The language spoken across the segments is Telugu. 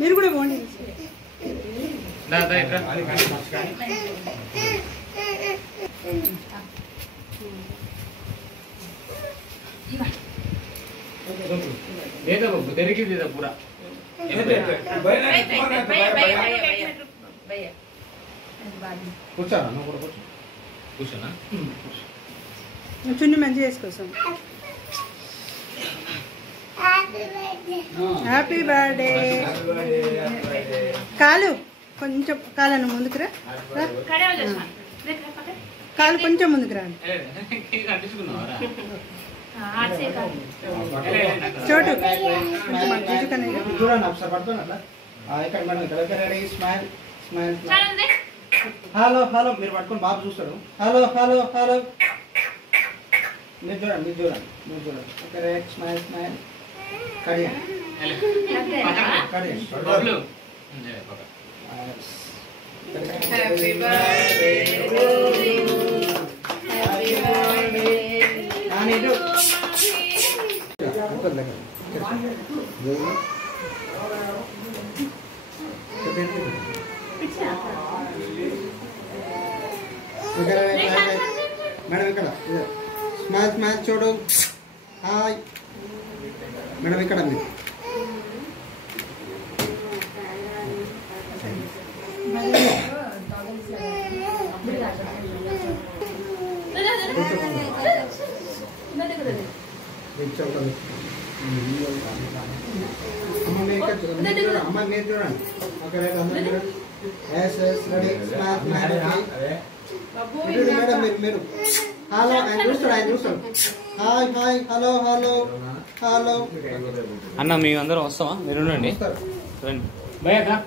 మీరు కూడా పోండి. पूरा చున్ని మంచి చేసుకోసం. Happy birthday. కాలు కొంచెం కాలను ముందుకు రా. కాలు కొంచెం ముందుకు రా. చోటు చూడండి ఒకసారి పడుతుంది అట్లా. ఇక్కడ మేడం ఇక్కడ స్మైల్ స్మైల్. హలో హలో మీరు పట్టుకొని బాబు చూస్తాడు. హలో హలో హలో మీరు చూడండి మీరు చూడండి మీరు చూడండి. Okay right smile smile. కడియండి కడియండి. హ్యాపీ బర్త్డే నానిడు. మేడం ఇక్కడ స్మైల్ స్మైల్ చూడు. హాయ్ మేడం ఇక్కడ మీరు అమ్మ మీరు చూడండి. ఓకే రైట్ అందరూ చూడండి. Yes yes ready smile smile. Madam మీరు హలో ఆయన చూస్తాడు ఆయన చూస్తాడు. Hi hi hello hello hello అన్న మేము అందరం వస్తామా? మీరు ఉండండి రండి. భయ్యా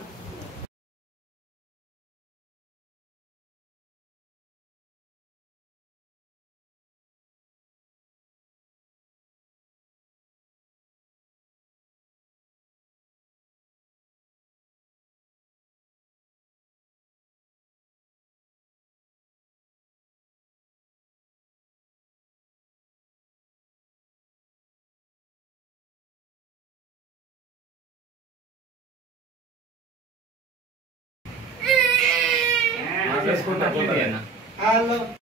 హలో